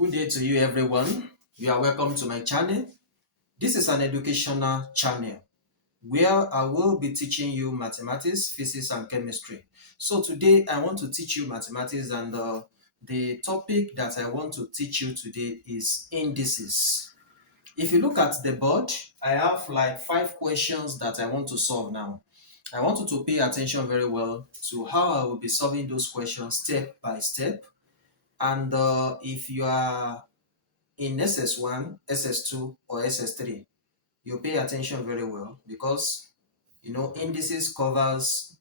Good day to you, everyone. You are welcome to my channel. This is an educational channel where I will be teaching you mathematics, physics, and chemistry. So today I want to teach you mathematics, and the topic that I want to teach you today is indices. If you look at the board, I have like 5 questions that I want to solve now. I want you to pay attention very well to how I will be solving those questions step by step. And if you are in SS1, SS2, or SS3, you pay attention very well because indices covers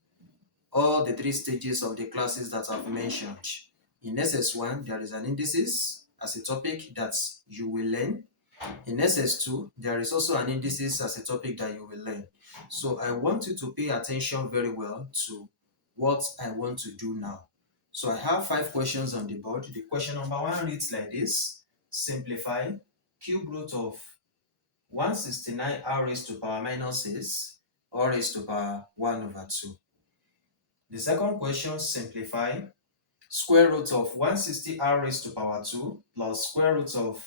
all the 3 stages of the classes that I've mentioned. In SS1, there is an indices as a topic that you will learn. In SS2, there is also an indices as a topic that you will learn. So I want you to pay attention very well to what I want to do now. So I have 5 questions on the board. The question number 1 reads like this: simplify cube root of 169 r raised to power minus 6 or raised to power 1 over 2. The second question: simplify square root of 160 r raised to power 2 plus square root of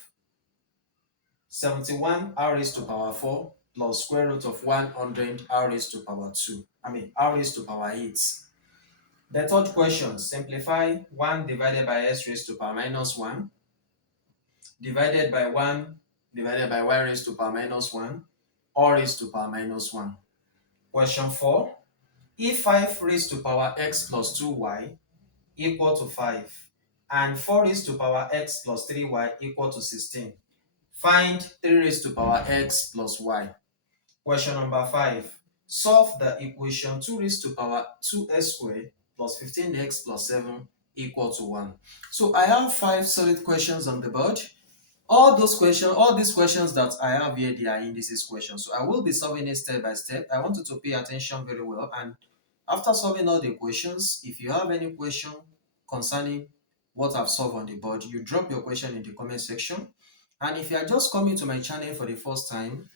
71 r raised to power 4 plus square root of 100 r raised to power 2. R raised to power 8. The third question: simplify 1 divided by s raised to power minus 1 divided by 1 divided by y raised to power minus 1 or raised to power minus 1. Question 4. If 5 raised to power x plus 2y equal to 5 and 4 raised to power x plus 3y equal to 16, find 3 raised to power x plus y. Question number 5. Solve the equation 2 raised to power 2x squared plus 15x plus 7 equal to 1. So I have 5 solid questions on the board. All these questions that I have here, they are indices questions. So I will be solving it step by step. I want you to pay attention very well. And after solving all the questions, if you have any question concerning what I've solved on the board, you drop your question in the comment section. And if you are just coming to my channel for the first time,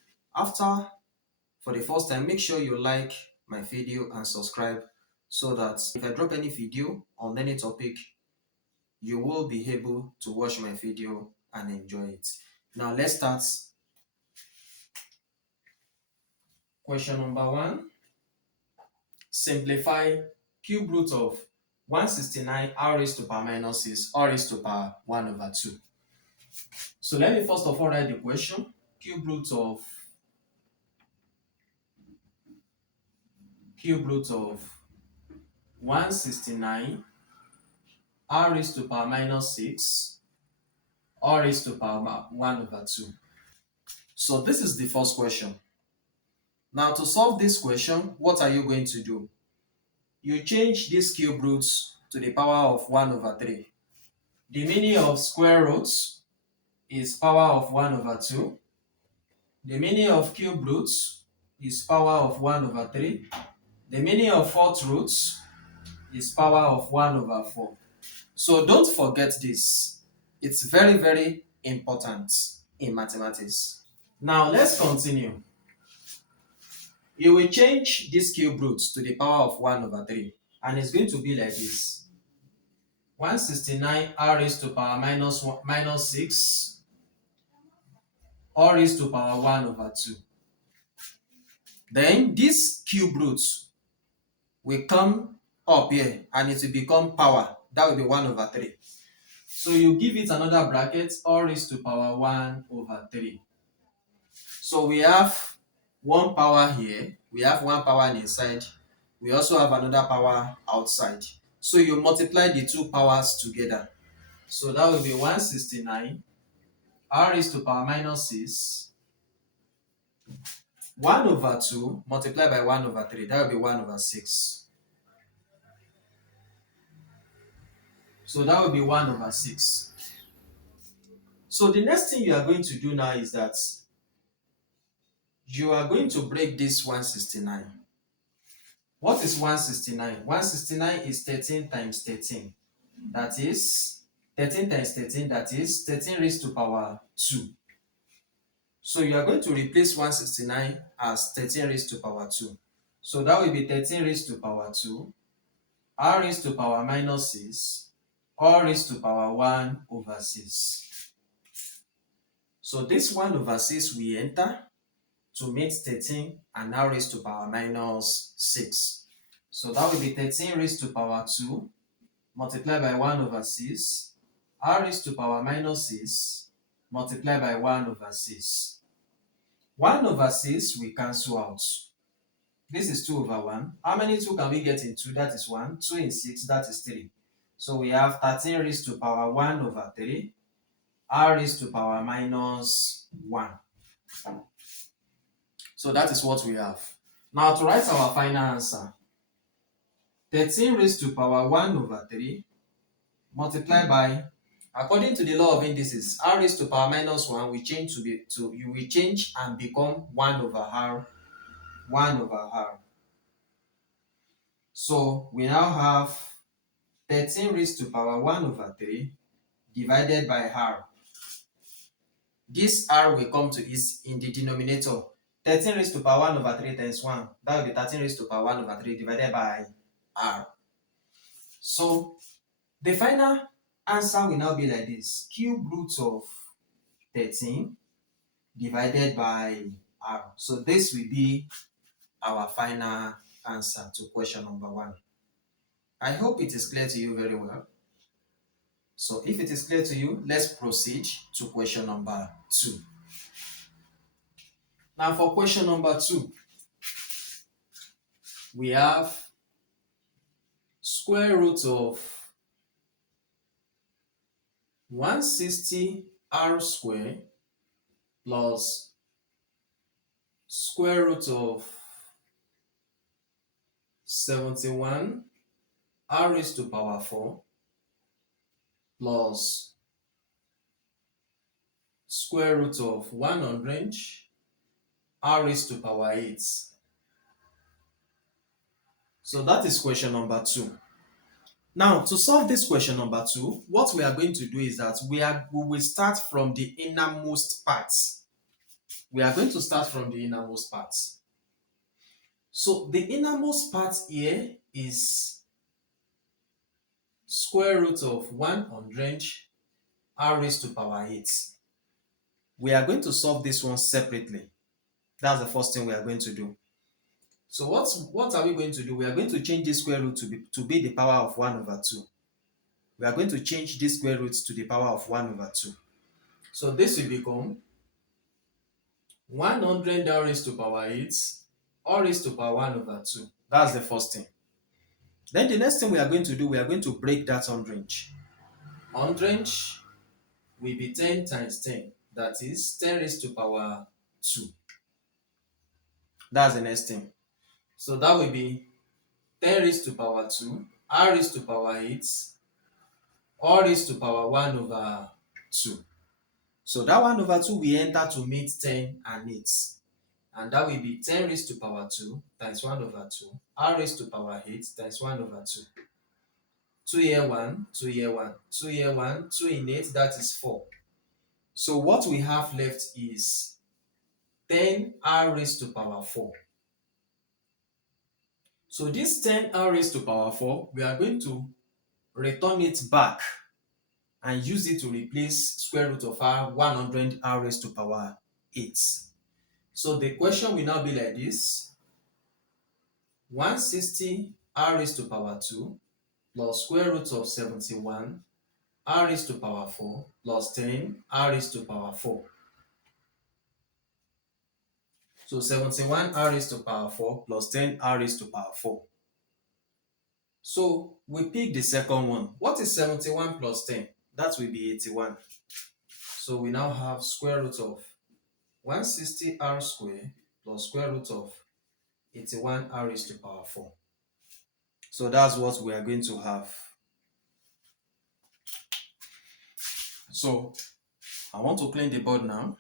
make sure you like my video and subscribe so that if I drop any video on any topic, you will be able to watch my video and enjoy it. Now let's start. Question number 1. Simplify cube root of 169 r raised to power minus 6 or raised to power 1 over 2. So let me first of all write the question. Cube root of 169 r raised to power minus 6 or raised to power 1 over 2. So this is the first question. Now to solve this question, what are you going to do? You change these cube roots to the power of 1 over 3. The meaning of square roots is power of 1 over 2. The meaning of cube roots is power of 1 over 3. The meaning of fourth roots is power of 1 over 4. So don't forget this. It's very, very important in mathematics. Now let's continue. You will change this cube roots to the power of 1 over 3. And it's going to be like this. 169 r raised to power minus 6 or raised to power 1 over 2. Then this cube root will come up here and it will become power. That will be 1 over 3. So you give it another bracket, or raised to power 1 over 3. So we have one power here. We have one power inside. We also have another power outside. So you multiply the 2 powers together. So that will be 169 r raised to power minus 6 1 over 2 multiplied by 1 over 3. That will be 1 over 6. So that will be 1 over 6. So the next thing you are going to do now is that you are going to break this 169. What is 169? 169 is 13 times 13. That is 13 times 13, that is 13 raised to power 2. So you are going to replace 169 as 13 raised to power 2. So that will be 13 raised to power 2, r raised to power minus 6, or raised to power 1 over 6. So this 1 over 6 we enter to meet 13 and now raised to power minus 6. So that will be 13 raised to power 2 multiplied by 1 over 6, r raised to power minus 6 multiplied by 1 over 6. 1 over 6 we cancel out. This is 2 over 1. How many 2 can we get in 2? That is 1. 2 in 6, that is 3. So we have 13 raised to power 1 over 3, r raised to power minus 1. So that is what we have. Now to write our final answer, 13 raised to power 1 over 3 multiplied by, according to the law of indices, r raised to power minus 1 will change you will change and become 1 over r, 1 over r. So we now have 13 raised to power 1 over 3 divided by r. This r will come to is in the denominator. 13 raised to power 1 over 3 times 1. That will be 13 raised to power 1 over 3 divided by r. So the final answer will now be like this. Cube root of 13 divided by r. So this will be our final answer to question number 1. I hope it is clear to you very well. So if it is clear to you, let's proceed to question number 2. Now for question number 2, we have square root of 160 r squared plus square root of 71 r raised to power 4 plus square root of 100 r raised to power 8. So that is question number 2. Now, to solve this question number 2, what we are going to do is that we will start from the innermost parts. We are going to start from the innermost parts. So the innermost part here is square root of 100 r raised to power 8. We are going to solve this one separately. That's the first thing we are going to do. So what are we going to do? We are going to change this square root to be the power of 1 over 2. We are going to change this square root to the power of 1 over 2. So this will become 100 r raised to power 8 r raised to power 1 over 2. That's the first thing. Then the next thing we are going to do, we are going to break that 100. 100 will be 10 times 10. That is 10 raised to power 2. That's the next thing. So that will be 10 raised to power 2, r raised to power 8, r raised to power 1 over 2. So that 1 over 2 we enter to meet 10 and 8. And that will be 10 raised to power 2 times 1 over 2, r raised to power 8 times 1 over 2. 2 here 1, 2 here 1, 2 here 1, 2 in 8, that is 4. So what we have left is 10 r raised to power 4. So this 10 r raised to power 4, we are going to return it back and use it to replace square root of r 100 r raised to power 8. So the question will now be like this: 160 r raised to power 2 plus square root of 71 r raised to power 4 plus 10 r raised to power 4. So 71 r raised to power 4 plus 10 r raised to power 4. So we pick the second one. What is 71 plus 10? That will be 81. So we now have square root of 160 r squared plus square root of 81 r raised to power 4. So that's what we are going to have. So I want to clean the board now.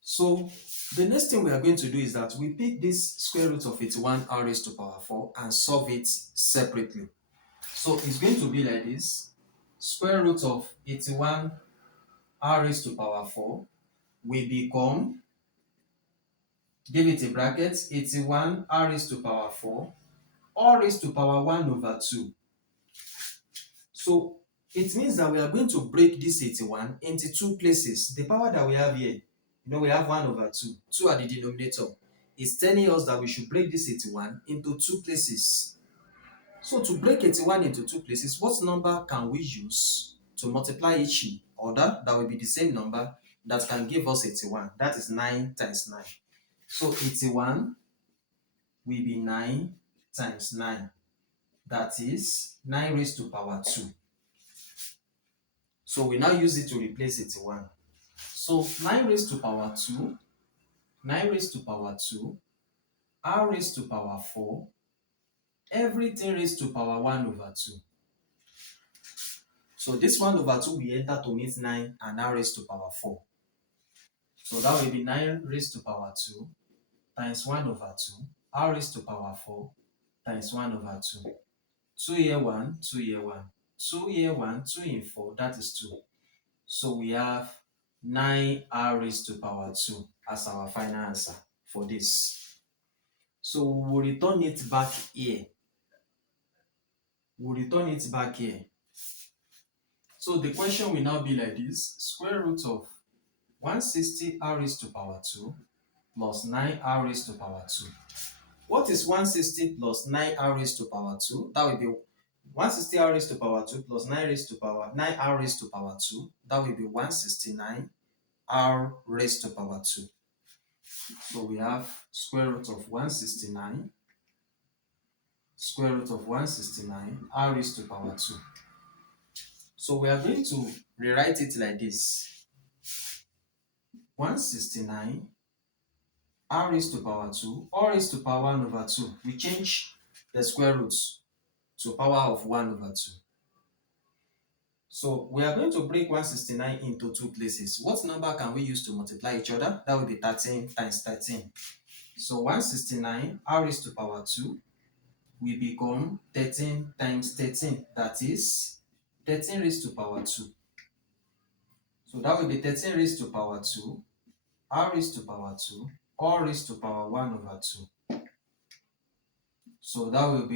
So the next thing we are going to do is that we pick this square root of 81 r raised to power 4 and solve it separately. So it's going to be like this: square root of 81 r raised to power 4 will become, give it a bracket, 81 r raised to power 4 r raised to power 1 over 2. So It means that we are going to break this 81 into two places. The power that we have here, we have 1 over 2. 2 at the denominator. It's telling us that we should break this 81 into two places. So to break 81 into two places, what number can we use to multiply each other that will be the same number that can give us 81? That is 9 times 9. So 81 will be 9 times 9. That is 9 raised to power 2. So we now use it to replace 81. So 9 raised to power 2, 9 raised to power 2, r raised to power 4, everything raised to power 1 over 2. So this 1 over 2 we enter to meet 9 and r raised to power 4. So that will be 9 raised to power 2 times 1 over 2, r raised to power 4 times 1 over 2. 2 here 1, 2 here 1. 2 here 1, 2 in 4, that is 2. So we have 9r raised to power 2 as our final answer for this. So we will return it back here. So the question will now be like this: square root of 160r raised to power 2 plus 9r raised to power 2. What is 160 plus 9r raised to power 2? That will be 160r raised to power 2 plus 9r raised to power 2. That will be 169r raised to power 2. So we have square root of 169 r raised to power 2. So we are going to rewrite it like this: 169 r raised to power 2, r raised to power 1 over 2. We change the square roots to power of 1 over 2. So we are going to break 169 into two places. What number can we use to multiply each other? That will be 13 times 13. So 169 r raised to power 2 will become 13 times 13. That is 13 raised to power 2. So that will be 13 raised to power 2, r raised to power 2, r raised to power 1 over 2. So that will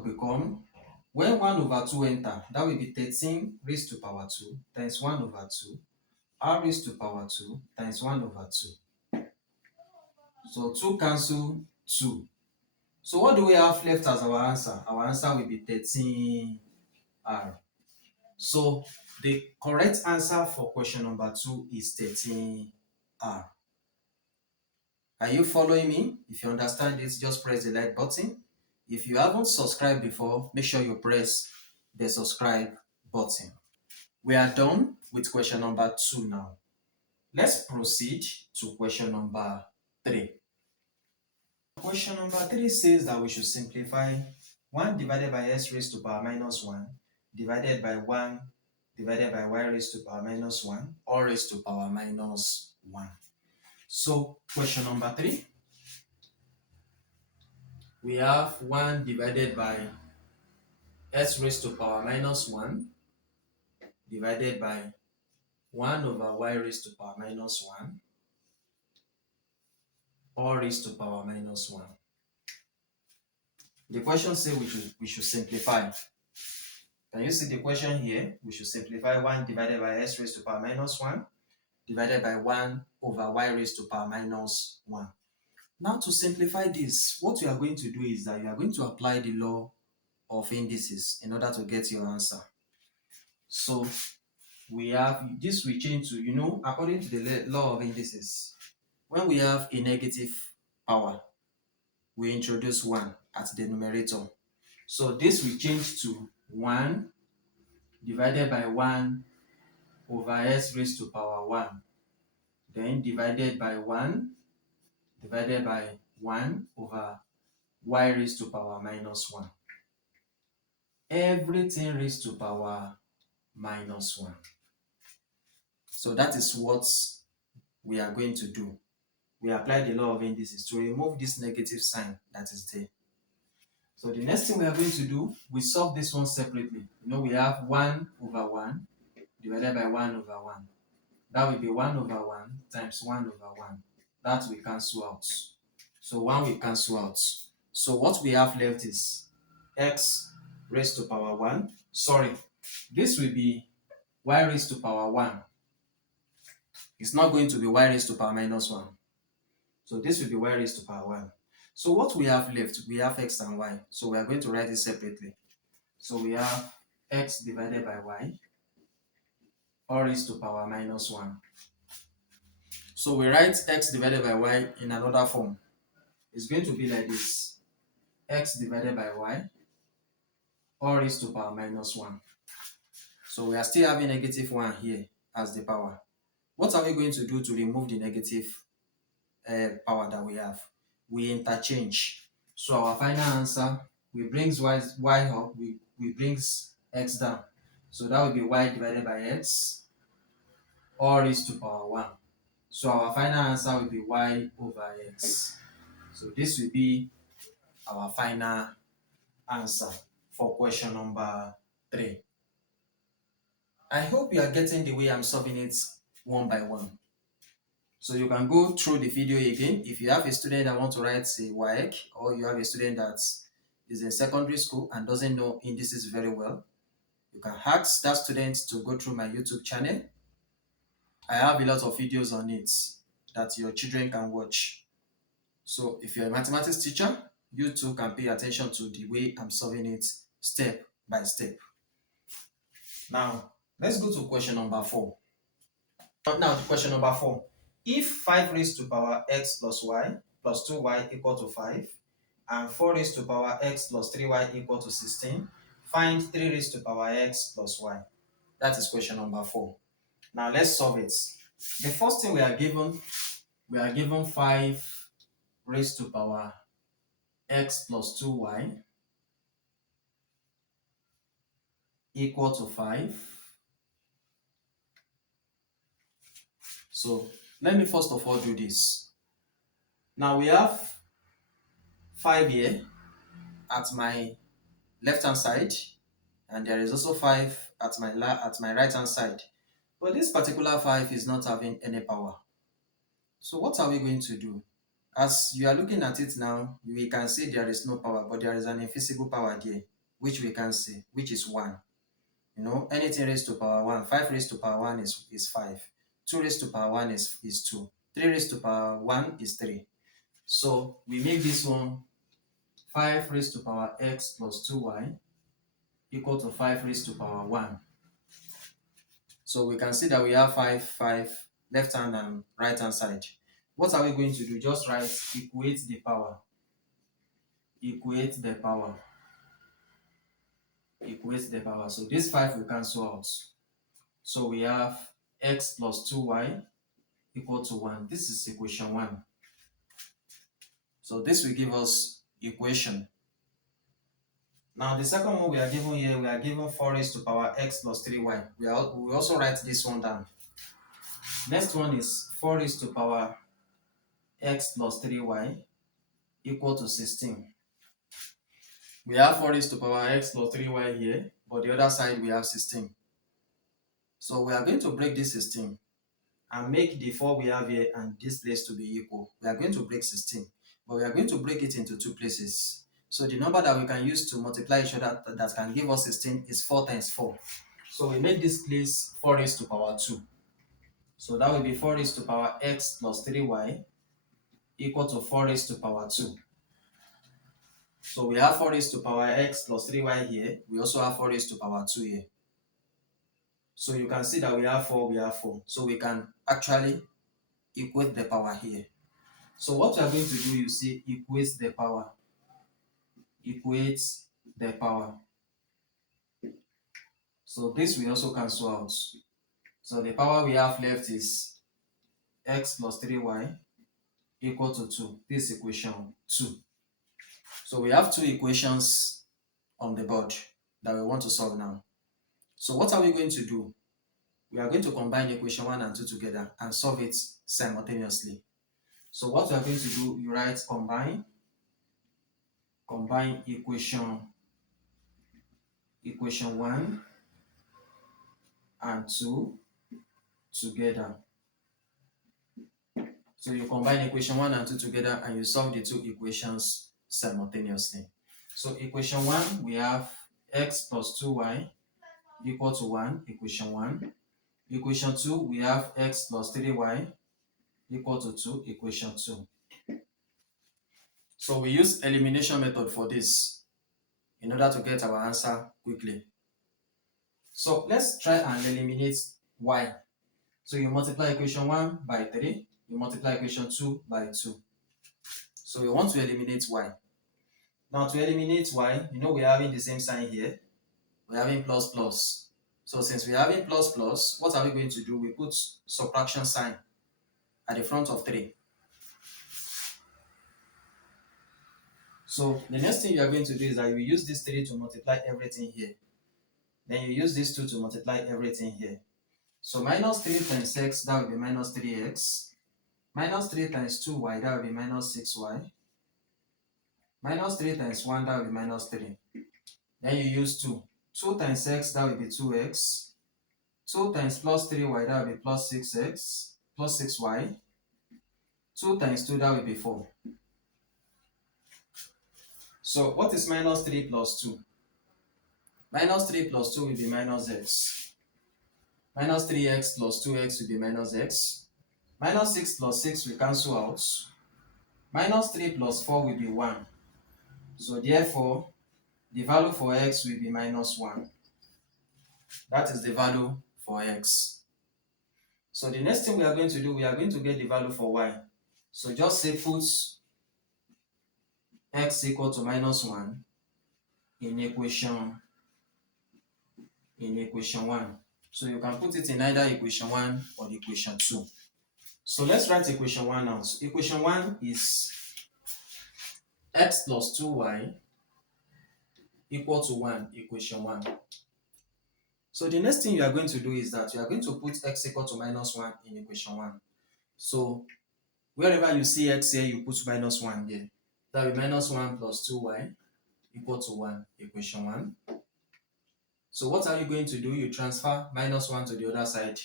become, when 1 over 2 enter, that will be 13 raised to power 2 times 1 over 2, r raised to power 2 times 1 over 2. So 2 cancel 2. So what do we have left as our answer? Our answer will be 13r. So the correct answer for question number 2 is 13r. Are you following me? If you understand this, just press the like button. If you haven't subscribed before, make sure you press the subscribe button. We are done with question number 2 now. Let's proceed to question number 3. Question number 3 says that we should simplify 1 divided by s raised to power minus 1 divided by 1 divided by y raised to power minus 1 or raised to power minus 1. So question number 3, we have 1 divided by s raised to power minus 1 divided by 1 over y raised to power minus 1 or raised to power minus 1. The question says we should simplify. Can you see the question here? We should simplify 1 divided by s raised to power minus 1 divided by 1 over y raised to power minus 1. Now to simplify this, what you are going to do is that you are going to apply the law of indices in order to get your answer. So we have this, we change to, according to the law of indices, when we have a negative power, we introduce 1 at the numerator. So this we change to 1 divided by 1 over s raised to power 1, then divided by 1 divided by 1 over y raised to power minus 1. Everything raised to power minus 1. So that is what we are going to do. We apply the law of indices to remove this negative sign that is there. So the next thing we are going to do, we solve this one separately. We have 1 over 1 divided by 1 over 1. That will be 1 over 1 times 1 over 1. That will cancel out. So 1 will cancel out. So what we have left is x raised to power 1 sorry, this will be y raised to power 1. It's not going to be y raised to power minus 1. So this will be y raised to power 1. So what we have left, we have x and y. So we are going to write it separately. So we have x divided by y, all raised to power minus 1. So we write x divided by y in another form. It's going to be like this. X divided by y, all raised to power minus 1. So we are still having negative 1 here as the power. What are we going to do to remove the negative power that we have? We interchange. So our final answer, we brings y up, we brings x down. So that will be y divided by x, all raised to power 1. So our final answer will be y over x. So this will be our final answer for question number 3. I hope you are getting the way I'm solving it one by one. So you can go through the video again. If you have a student that wants to write a WAEC, or you have a student that is in secondary school and doesn't know indices very well, you can ask that student to go through my YouTube channel. I have a lot of videos on it that your children can watch. So if you're a mathematics teacher, you too can pay attention to the way I'm solving it step by step. Now, let's go to question number 4. Now, question number 4. If 5 raised to power x plus y plus 2y equal to 5, and 4 raised to power x plus 3y equal to 16, find 3 raised to power x plus y. That is question number 4. Now, let's solve it. The first thing we are given 5 raised to power x plus 2y equal to 5. So let me first of all do this. Now we have 5 here at my left hand side, and there is also 5 at my right hand side. But this particular 5 is not having any power. So what are we going to do? As you are looking at it now, we can see there is no power, but there is an invisible power there, which we can see, which is 1. You know, anything raised to power 1, 5 raised to power 1 is 5. 2 raised to power 1 is 2. 3 raised to power 1 is 3. So we make this one 5 raised to power x plus 2y equal to 5 raised to power 1. So we can see that we have 5 left hand and right hand side. What are we going to do? Just write equate the power. Equate the power. Equate the power. So this 5 will cancel out. So we have x plus 2y equal to 1. This is equation 1. So this will give us equation. Now the second one we are given here, we are given 4 raised to power x plus 3y. We also write this one down. Next one is 4 raised to power x plus 3y equal to 16. We have 4 raised to power x plus 3y here, but the other side we have 16. So we are going to break this 16 and make the 4 we have here and this place to be equal. We are going to break 16, but we are going to break it into 2 places. So the number that we can use to multiply each other that can give us 16 is 4 times 4. So we make this place 4 raised to power 2. So that will be 4 raised to power x plus 3y equal to 4 raised to power 2. So we have 4 raised to power x plus 3y here. We also have 4 raised to power 2 here. So you can see that we have 4, we have 4. So we can actually equate the power here. So what we are going to do, you see, equate the power. Equate the power. So this will also cancel out. So the power we have left is x plus 3y equal to 2. This is equation 2. So we have 2 equations on the board that we want to solve now. So what are we going to do? We are going to combine equation 1 and 2 together and solve it simultaneously. So what we are going to do, you write combine equation 1 and 2 together. So you combine equation 1 and 2 together and you solve the 2 equations simultaneously. So equation 1, we have x plus 2y equal to 1, equation 1. Equation 2, we have x plus 3y equal to 2, equation 2. So we use elimination method for this in order to get our answer quickly. So let's try and eliminate y. So you multiply equation 1 by 3, you multiply equation 2 by 2. So we want to eliminate y. Now to eliminate y, we're having the same sign here. We're having plus plus. So since we're having plus plus, what are we going to do? We put subtraction sign at the front of 3. So the next thing you are going to do is that you use this 3 to multiply everything here. Then you use this 2 to multiply everything here. So minus 3 times x, that will be minus 3x. Minus 3 times 2y, that will be minus 6y. Minus 3 times 1, that will be minus 3. Then you use 2. 2 times x, that will be 2x. 2 times plus 3y, that will be plus 6x, plus 6y. 2 times 2, that will be 4. So what is minus 3 plus 2? Minus 3 plus 2 will be minus x. Minus 3x plus 2x will be minus x. Minus 6 plus 6 will cancel out. Minus 3 plus 4 will be 1. So therefore, the value for x will be minus 1. That is the value for x. So the next thing we are going to do, we are going to get the value for y. So just say put x equal to minus 1 in equation 1. So you can put it in either equation 1 or equation 2. So let's write equation 1 now. So equation 1 is x plus 2y equal to 1, equation 1. So the next thing you are going to do is that you are going to put x equal to minus 1 in equation 1. So wherever you see x here, you put minus 1 here. That will be minus 1 plus 2y equal to 1, equation 1. So what are you going to do? You transfer minus 1 to the other side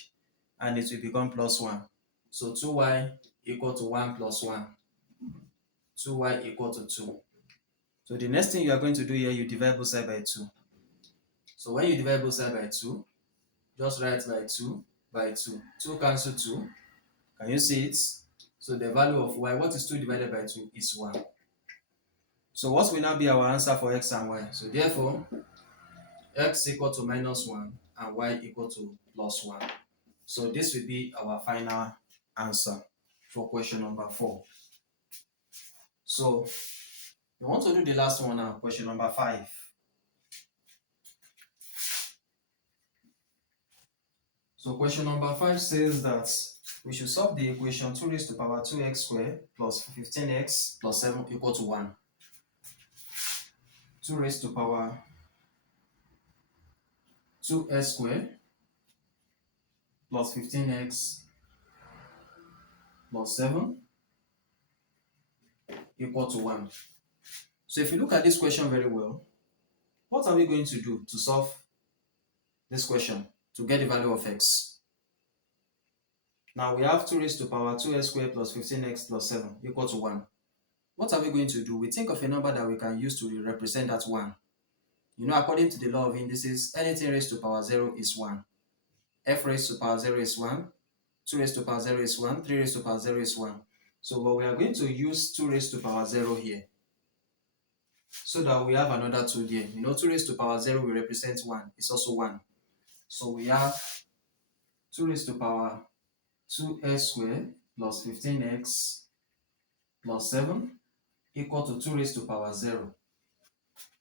and it will become plus 1. So 2y equal to 1 plus 1. 2y equal to 2. So the next thing you are going to do here, you divide both sides by 2. So when you divide both sides by 2, just write by 2 by 2. 2 cancel 2. Can you see it? So the value of y, what is 2 divided by 2 is 1. So what will now be our answer for x and y? So therefore, x equal to minus 1 and y equal to plus 1. So this will be our final answer for question number 4. So we want to do the last one now, question number 5. So question number 5 says that we should solve the equation 2 raised to power 2x squared plus 15x plus 7 equal to 1. 2 raised to power 2x squared plus 15x plus 7 equal to 1. So if you look at this question very well, what are we going to do to solve this question to get the value of x? Now we have 2 raised to power 2x squared plus 15x plus 7 equal to 1. What are we going to do? We think of a number that we can use to represent that 1. According to the law of indices, anything raised to power 0 is 1. F raised to power 0 is 1. 2 raised to power 0 is 1. 3 raised to power 0 is 1. So we are going to use 2 raised to power 0 here, so that we have another 2 there. 2 raised to power 0 will represent 1. It's also 1. So we have 2 raised to power 2x squared plus 15x plus 7 equal to 2 raised to power 0.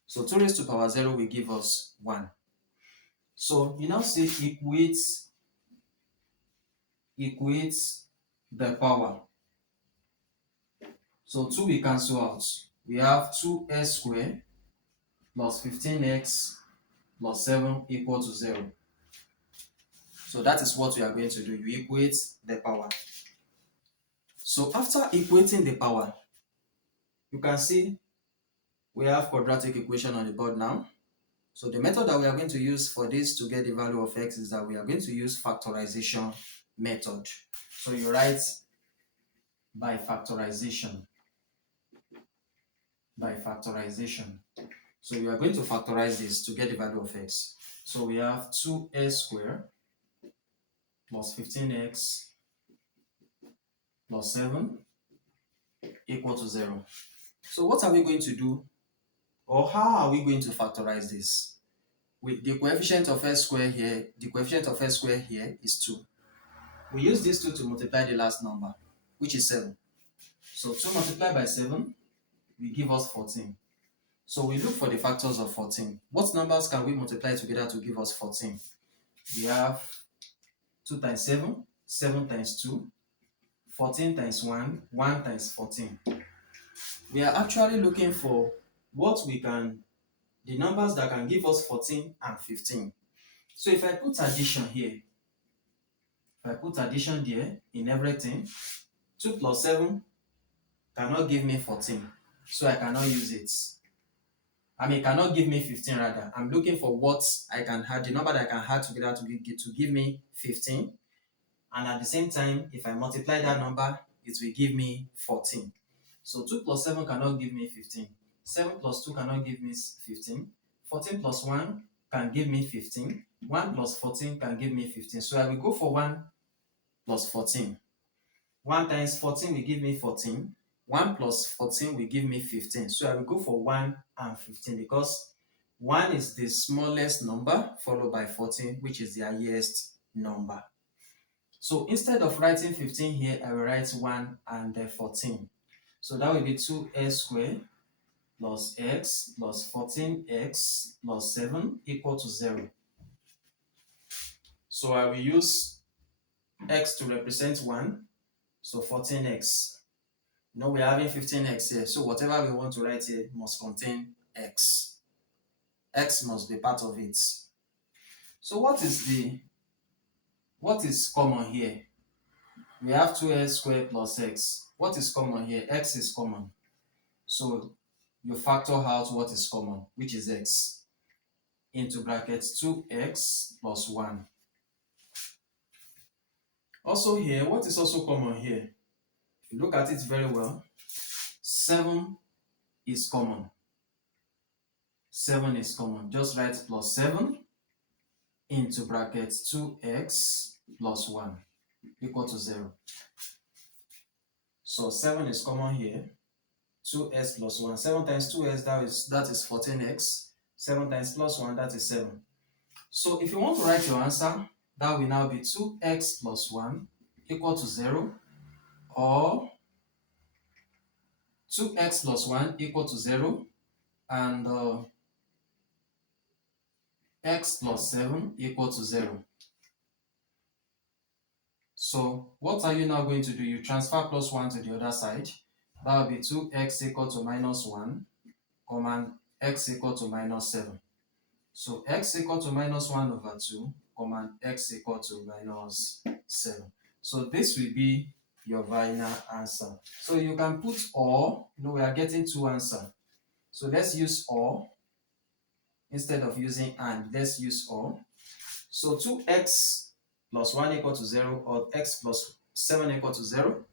So 2 raised to power 0 will give us 1. So you now see equates the power. So 2 will cancel out. We have 2x squared plus 15x plus 7 equal to 0. So that is what we are going to do. You equate the power. So after equating the power, you can see we have quadratic equation on the board now. So the method that we are going to use for this to get the value of x is that we are going to use factorization method. So you write by factorization. By factorization. So you are going to factorize this to get the value of x. So we have 2s squared plus 15x plus 7 equal to 0. So what are we going to do, or how are we going to factorize this? With the coefficient of s squared here, the coefficient of s squared here is 2. We use this 2 to multiply the last number, which is 7. So 2 multiplied by 7 will give us 14. So we look for the factors of 14. What numbers can we multiply together to give us 14? We have 2 times 7, 7 times 2, 14 times 1, 1 times 14. We are actually looking for the numbers that can give us 14 and 15. So if I put addition here, if I put addition there in everything, 2 plus 7 cannot give me 14. So I cannot use it. It cannot give me 15 rather. I'm looking for what I can add, the number that I can add together to give me 15. And at the same time, if I multiply that number, it will give me 14. So 2 plus 7 cannot give me 15. 7 plus 2 cannot give me 15. 14 plus 1 can give me 15. 1 plus 14 can give me 15. So I will go for 1 plus 14. 1 times 14 will give me 14. 1 plus 14 will give me 15. So I will go for 1 and 15 because 1 is the smallest number followed by 14, which is the highest number. So instead of writing 15 here, I will write 1 and 14. So that will be 2s squared plus x plus 14x plus 7 equal to 0. So I will use x to represent 1, so 14x. Now we are having 15x here, so whatever we want to write here must contain x. X must be part of it. So what is common here? We have 2s squared plus x. What is common here? X is common. So you factor out what is common, which is x, into brackets 2x plus 1. Also here, what is also common here? If you look at it very well, 7 is common. 7 is common. Just write plus 7 into brackets 2x plus 1 equal to 0. So 7 is common here. 2s plus 1. 7 times 2s, that is 14x. 7 times plus 1, that is 7. So if you want to write your answer, that will now be 2x plus 1 equal to 0, or 2x plus 1 equal to 0, and x plus 7 equal to 0. So what are you now going to do? You transfer plus 1 to the other side. That will be 2x equal to minus 1, comma x equal to minus 7. So x equal to minus 1 over 2, comma x equal to minus 7. So this will be your final answer. So you can put or, we are getting 2 answers. So let's use or instead of using and. Let's use or. So 2x plus 1 equal to 0, or x plus 7 equal to 0.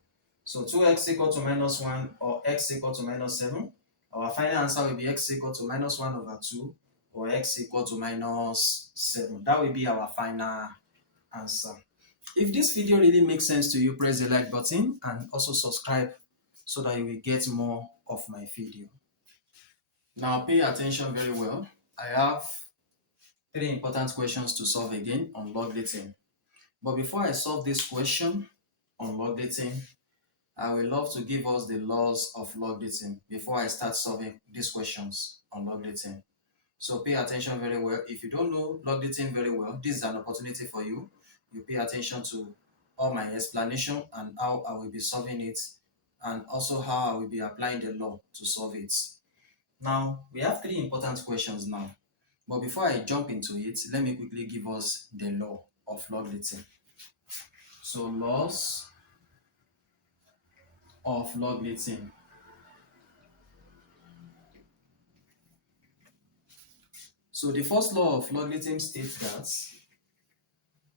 So 2x equal to minus 1 or x equal to minus 7. Our final answer will be x equal to minus 1 over 2 or x equal to minus 7. That will be our final answer. If this video really makes sense to you, press the like button and also subscribe so that you will get more of my video. Now pay attention very well. I have 3 important questions to solve again on logarithm. But before I solve this question on logarithm, I will love to give us the laws of logarithm before I start solving these questions on logarithm. So pay attention very well. If you don't know logarithm very well, this is an opportunity for you. You pay attention to all my explanation and how I will be solving it, and also how I will be applying the law to solve it. Now, we have 3 important questions now. But before I jump into it, let me quickly give us the law of logarithm. So laws of logarithm. So the first law of logarithm states that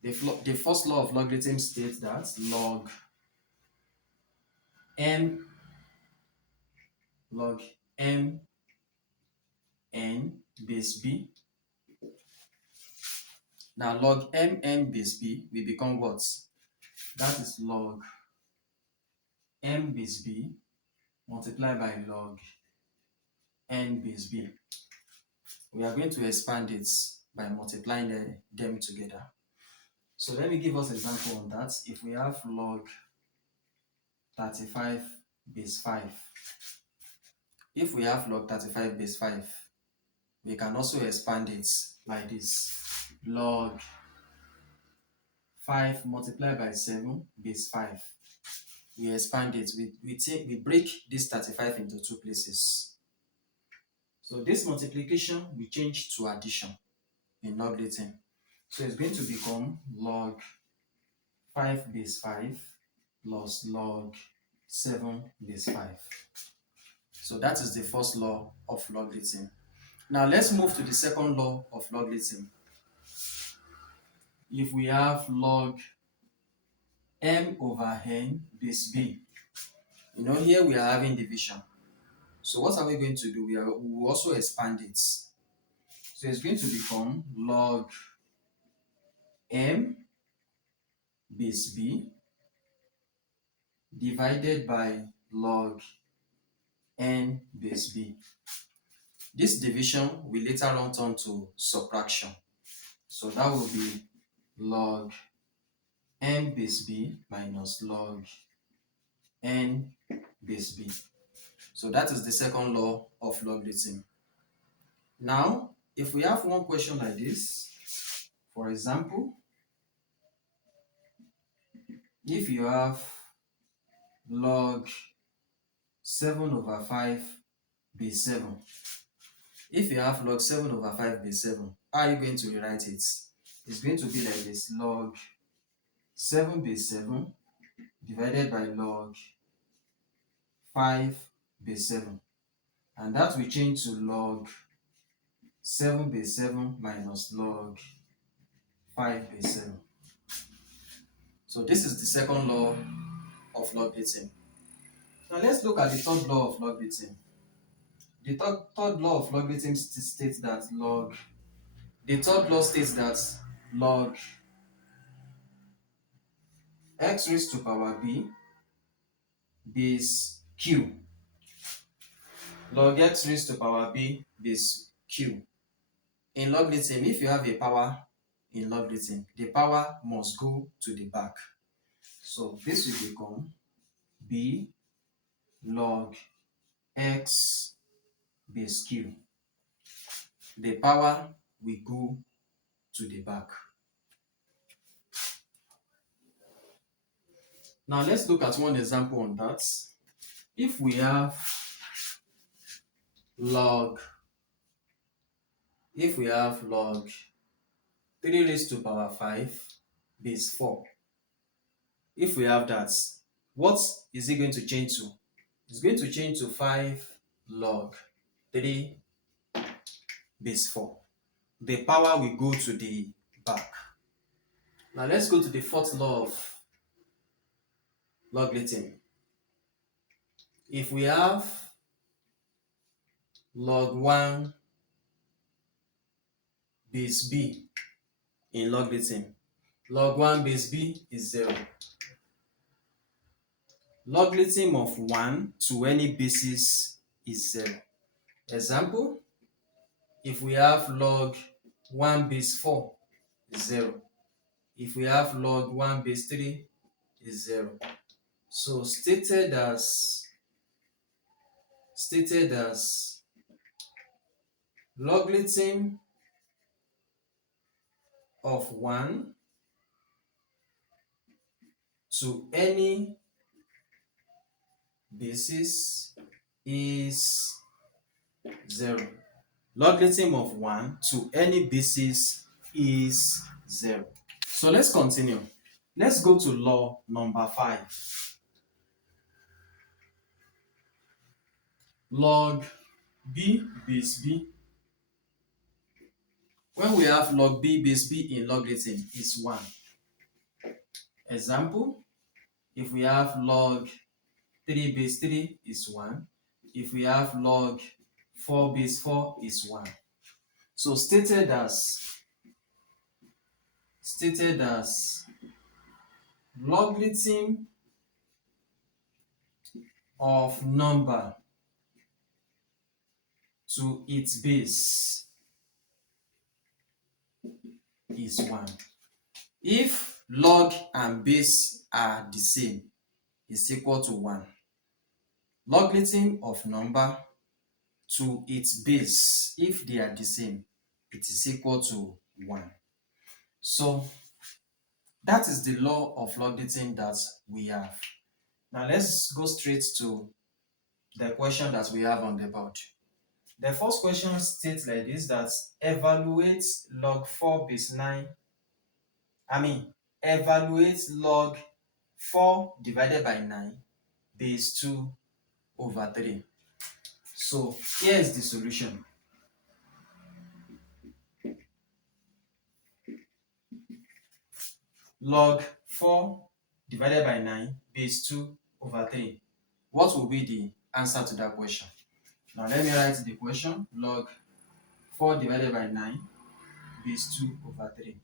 the first law of logarithm states that log m n base b Now log mn base b will become what? That is log m base b multiplied by log n base b. We are going to expand it by multiplying them together. So let me give us an example on that. If we have log 35 base 5, if we have log 35 base 5, we can also expand it like this. Log 5 multiplied by 7 base 5. We expand it. We break this 35 into two places. So this multiplication we change to addition in logarithm. So it's going to become log 5 base 5 plus log 7 base 5. So that is the first law of logarithm. Now let's move to the second law of logarithm. If we have log m over n base b, here we are having division. So what are we going to do? We will also expand it. So it's going to become log m base b divided by log n base b. This division will later on turn to subtraction. So that will be log m base b minus log n base b. So that is the second law of logarithm. Now, if we have one question like this, for example, if you have log 7 over 5 base 7, if you have log 7 over 5 base 7, how are you going to rewrite it? It's going to be like this: log 7 base 7 divided by log 5 base 7. And that will change to log 7 base 7 minus log 5 base 7. So this is the second law of logarithm. Now let's look at the third law of logarithm. The third law of logarithm states that log x raised to power b base q. Log x raised to power b base q. In logarithm, if you have a power in logarithm, the power must go to the back. So this will become b log x base q. The power will go to the back. Now let's look at one example on that. If we have log 3 raised to power 5 base 4, if we have that, what is it going to change to? It's going to change to 5 log 3 base 4. The power will go to the back. Now let's go to the fourth law of logarithm. If we have log 1 base b in logarithm, log 1 base b is 0. Logarithm of 1 to any basis is 0. Example, if we have log 1 base 4 is 0. If we have log 1 base 3 is 0. So stated as logarithm of 1 to any basis is 0. Logarithm of 1 to any basis is 0. So let's continue. Let's go to law number 5. Log b base b. When we have log b base b in logarithm is 1. Example, if we have log 3 base 3 is 1. If we have log 4 base 4 is 1. So stated as stated as logarithm of number to its base is 1. If log and base are the same, is equal to 1. Logarithm of number to its base, if they are the same, it is equal to 1. So that is the law of logarithm that we have. Now let's go straight to the question that we have on the board. The first question states like this, that evaluate log 4 base 9. Evaluate log 4 divided by 9 base 2 over 3. So here is the solution. Log 4 divided by 9 base 2 over 3. What will be the answer to that question? Now let me write the question. Log 4 divided by 9 base 2 over 3.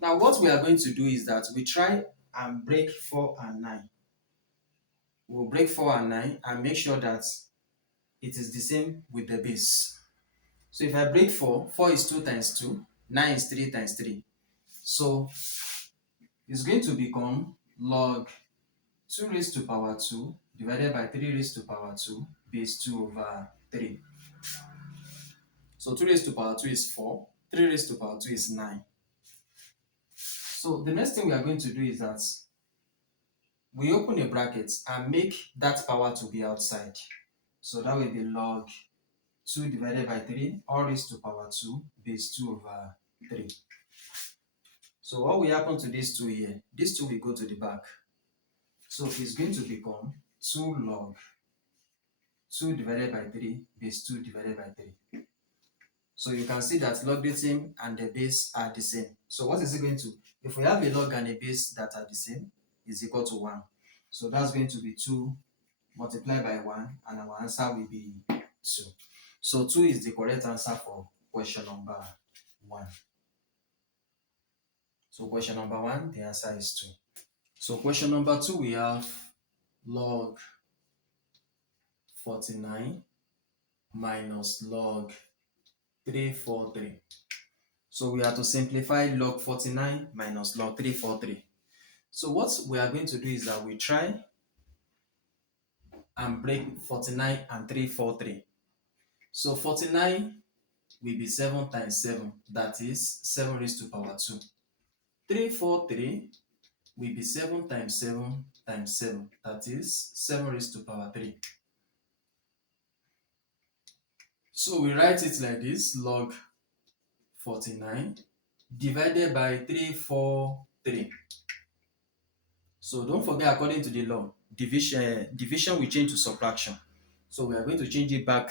Now what we are going to do is that we try and break 4 and 9. We'll break 4 and 9 and make sure that it is the same with the base. So if I break 4, 4 is 2 times 2, 9 is 3 times 3. So it's going to become log 2 raised to power 2 divided by 3 raised to power 2 base 2 over 3. So 2 raised to power 2 is 4, 3 raised to power 2 is 9. So the next thing we are going to do is that we open a bracket and make that power to be outside. So that will be log 2 divided by 3 all raised to power 2 base 2 over 3. So what will happen to these two here? These two will go to the back. So it's going to become 2 log 2 divided by 3 base 2 divided by 3. So you can see that logarithm and the base are the same. So what is it going to? If we have a log and a base that are the same, is equal to 1. So that's going to be 2 multiplied by 1, and our answer will be 2. So 2 is the correct answer for question number 1. So question number 1, the answer is 2. So question number 2, we have log 49 minus log 343. So we have to simplify log 49 minus log 343. So what we are going to do is that we try and break 49 and 343. So 49 will be 7 times 7, that is 7 raised to power 2. 343 will be 7 times 7 times 7, that is 7 raised to power 3. So we write it like this, log 49 divided by 343. So don't forget, according to the law, division will change to subtraction. So we are going to change it back.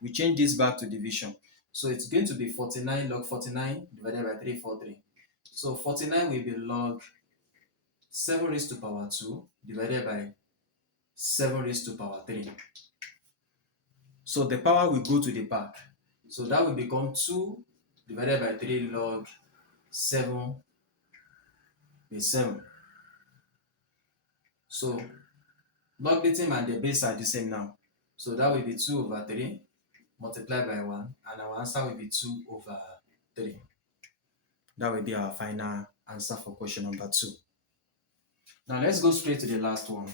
We change this back to division. So it's going to be 49 log 49 divided by 343. So 49 will be log 7 raised to power 2 divided by 7 raised to power 3. So the power will go to the back. So that will become 2 divided by 3 log 7 base 7. So logarithm and the base are the same now. So that will be 2 over 3 multiplied by 1, and our answer will be 2 over 3. That will be our final answer for question number 2. Now let's go straight to the last one.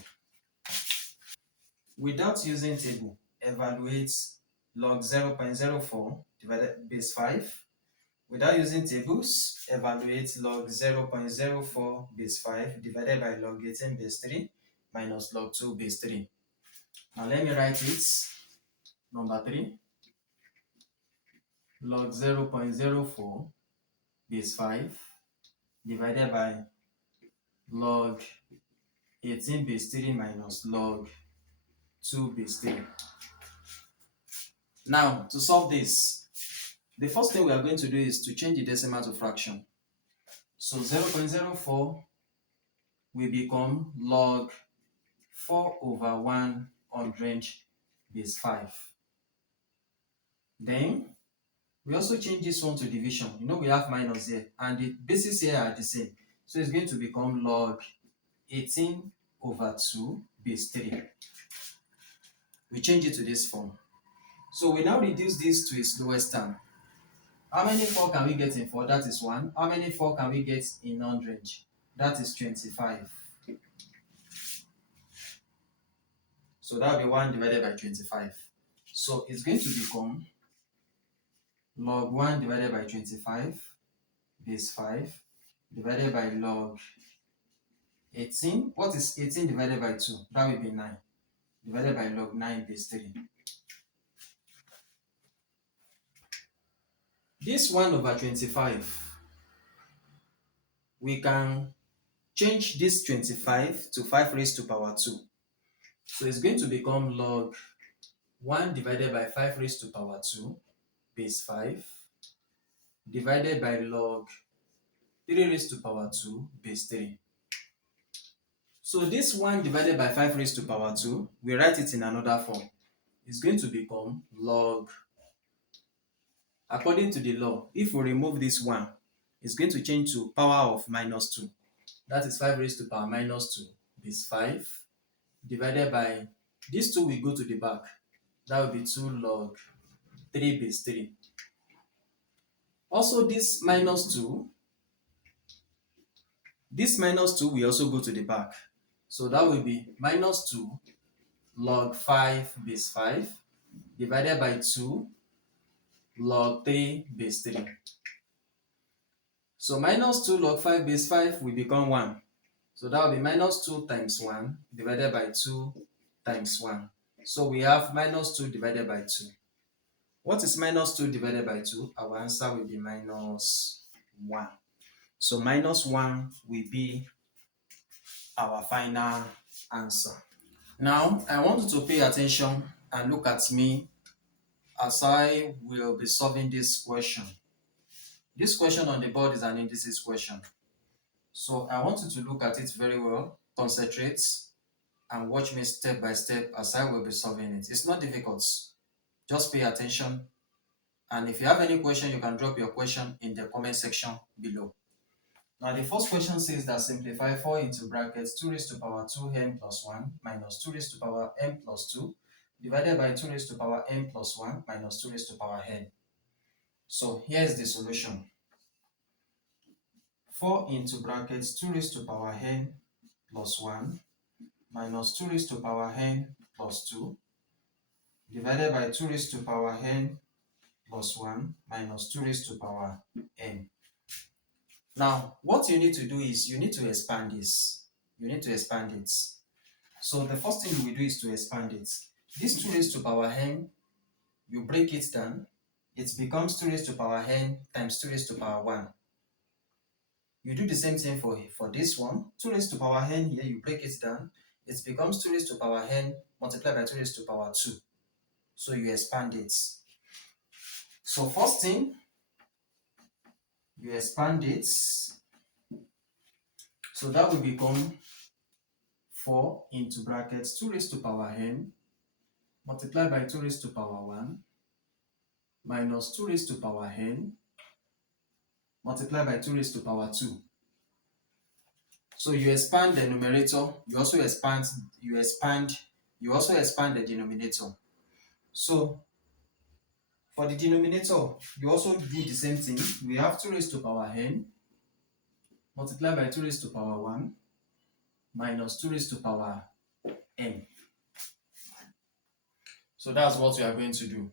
Without using table, evaluate log 0.04 divided base 5. Without using tables, evaluate log 0.04 base 5 divided by log 18 base 3 minus log 2 base 3. Now let me write it. Number 3, log 0.04 base 5 divided by log 18 base 3 minus log 2 base 3. Now, to solve this, the first thing we are going to do is to change the decimal to fraction. So 0.04 will become log 4 over 100 base 5. Then We also change this one to division. You know we have minus here, and the bases here are the same. So it's going to become log 18 over 2 base 3. We change it to this form. So we now reduce this to its lowest term. How many 4 can we get in 4? That is 1. How many 4 can we get in 100? That is 25. So that will be 1 divided by 25. So it's going to become log 1 divided by 25 base 5 divided by log 18. What is 18 divided by 2? That will be 9. Divided by log 9 base 3. This 1 over 25, we can change this 25 to 5 raised to power 2. So it's going to become log 1 divided by 5 raised to power 2 base 5 divided by log 3 raised to power 2 base 3. So this 1 divided by 5 raised to power 2, we write it in another form. It's going to become log, according to the law, if we remove this 1, it's going to change to power of minus 2. That is 5 raised to power minus 2 base 5 divided by, this 2 will go to the back. That will be 2 log 3 base 3. Also this minus 2 will also go to the back. So that will be minus 2 log 5 base 5 divided by 2 log 3 base 3. So minus 2 log 5 base 5 will become 1. So that will be minus 2 times 1 divided by 2 times 1. So we have minus 2 divided by 2. What is minus 2 divided by 2? Our answer will be minus 1. So minus 1 will be our final answer. Now, I want you to pay attention and look at me as I will be solving this question. This question on the board is an indices question. So I want you to look at it very well, concentrate, and watch me step by step as I will be solving it. It's not difficult. Just pay attention. And if you have any question, you can drop your question in the comment section below. Now the first question says that simplify 4 into brackets 2 raised to power 2n plus 1 minus 2 raised to power n plus 2 divided by 2 raised to power n plus 1 minus 2 raised to power n. So here's the solution. 4 into brackets 2 raised to power n plus 1 minus 2 raised to power n plus 2 divided by 2 raised to power n plus 1 minus 2 raised to power n. Now, what you need to do is you need to expand this. You need to expand it. So the first thing we do is to expand it. This 2 raised to power n, you break it down. It becomes 2 raised to power n times 2 raised to power 1. You do the same thing for this one. 2 raised to power n here, you break it down. It becomes 2 raised to power n multiplied by 2 raised to power 2. So you expand it. So first thing, you expand it. So that will become 4 into brackets 2 raised to power n multiplied by 2 raised to power 1 minus 2 raised to power n multiplied by 2 raised to power 2. So you expand the numerator, you also expand the denominator. So for the denominator, you also do the same thing. We have 2 raised to power n multiplied by 2 raised to power 1 minus 2 raised to power n. So that's what we are going to do.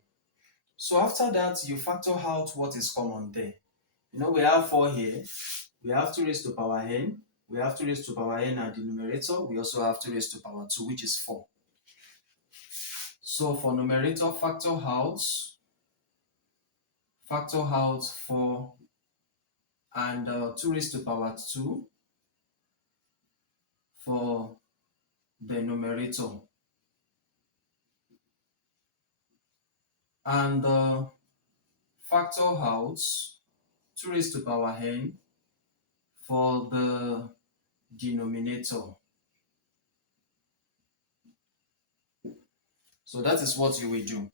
So after that, you factor out what is common there. You know, we have 4 here. We have 2 raised to power n. We have 2 raised to power n at the numerator. We also have 2 raised to power 2, which is 4. So for numerator, factor out 4 and 2 raised to power 2 for the numerator. And factor out 2 raised to power n for the denominator. So that is what you will do.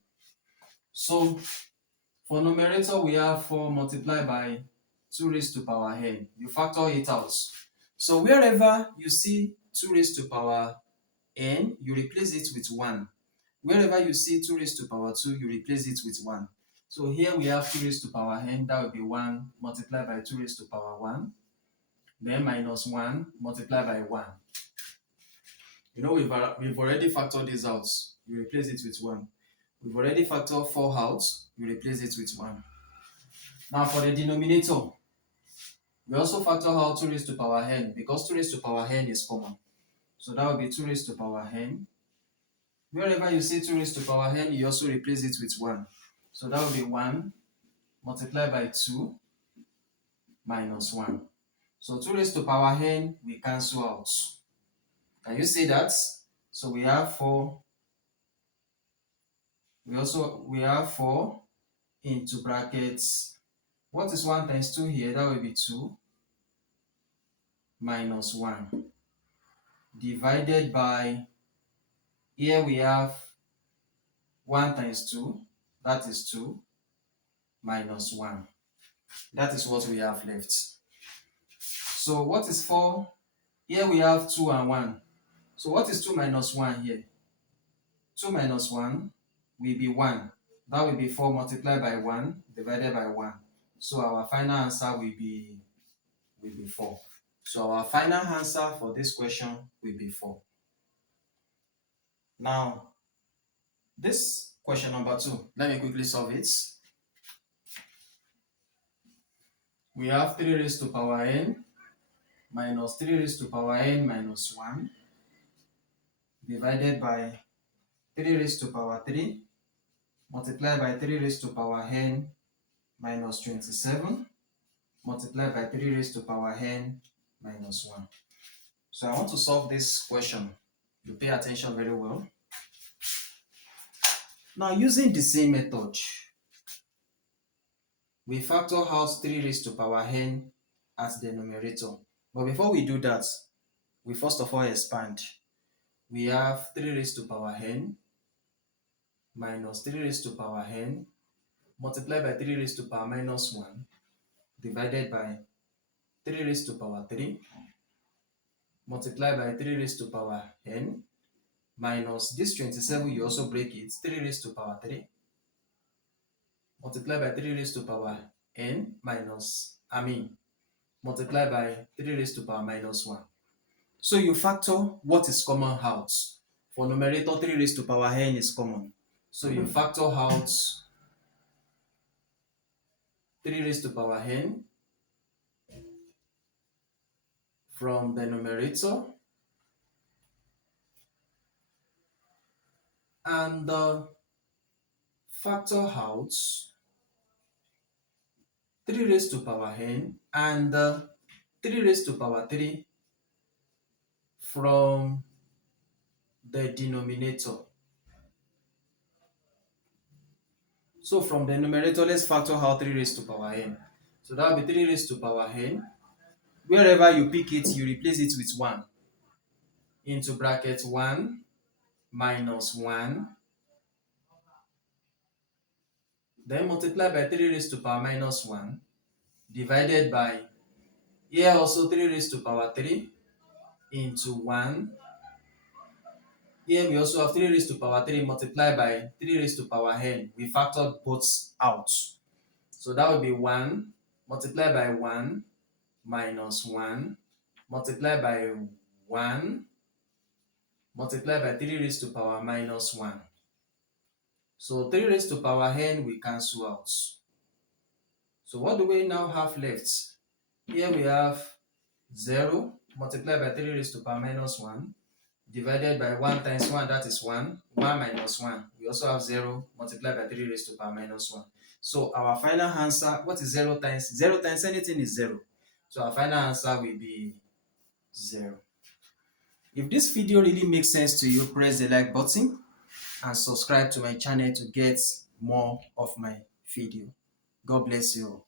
So For numerator, we have 4 multiplied by 2 raised to power n. You factor it out. So wherever you see 2 raised to power n, you replace it with 1. Wherever you see 2 raised to power 2, you replace it with 1. So here we have 2 raised to power n, that will be 1 multiplied by 2 raised to power 1. Then minus 1 multiplied by 1. You know, we've already factored this out. You replace it with 1. We've already factored 4 out. You replace it with 1. Now for the denominator, we also factor out 2 raised to power n because 2 raised to power n is common. So that will be 2 raised to power n. Wherever you see 2 raised to power n, you also replace it with 1. So that will be 1 multiplied by 2 minus 1. So 2 raised to power n, we cancel out. Can you see that? So we have 4. We have 4 into brackets. What is 1 times 2 here? That will be 2 minus 1 divided by, here we have 1 times 2, that is 2 minus 1. That is what we have left. So what is 4? Here we have 2 and 1. So what is 2 minus 1 here? 2 minus 1 will be 1. That will be 4 multiplied by 1 divided by 1. So our final answer will be 4. So our final answer for this question will be 4. Now, this question number 2, let me quickly solve it. We have 3 raised to power n minus 3 raised to power n minus 1 divided by 3 raised to power 3 multiplied by 3 raised to power n minus 27 multiplied by 3 raised to power n minus 1. So I want to solve this question. You pay attention very well. Now, using the same method, we factor out 3 raised to power n as the numerator. But before we do that, we first of all expand. We have 3 raised to power n minus 3 raised to power n multiplied by 3 raised to power minus 1 divided by 3 raised to power 3 multiplied by 3 raised to power n minus this 27, you also break it, 3 raised to power 3 multiplied by 3 raised to power n multiplied by 3 raised to power minus 1. So you factor what is common out. For numerator, 3 raised to power n is common. So you factor out 3 raised to power n from the numerator, and factor out 3 raised to power n and 3 raised to power 3 from the denominator. So from the numerator, let's factor out 3 raised to power n. So that will be 3 raised to power n. Wherever you pick it, you replace it with 1 into bracket 1 minus 1. Then multiply by 3 raised to power minus 1 divided by, here also 3 raised to power 3 into 1. Here we also have 3 raised to power 3 multiplied by 3 raised to power n. We factored both out. So that will be 1 multiplied by 1 minus 1 multiplied by 1 multiplied by 3 raised to power minus 1. So 3 raised to power n we cancel out. So what do we now have left? Here we have 0 multiplied by 3 raised to power minus 1 divided by 1 times 1, that is 1. 1 minus 1. We also have 0 multiplied by 3 raised to power minus 1. So our final answer, what is 0 times? 0 times anything is 0. So our final answer will be 0. If this video really makes sense to you, press the like button and subscribe to my channel to get more of my video. God bless you.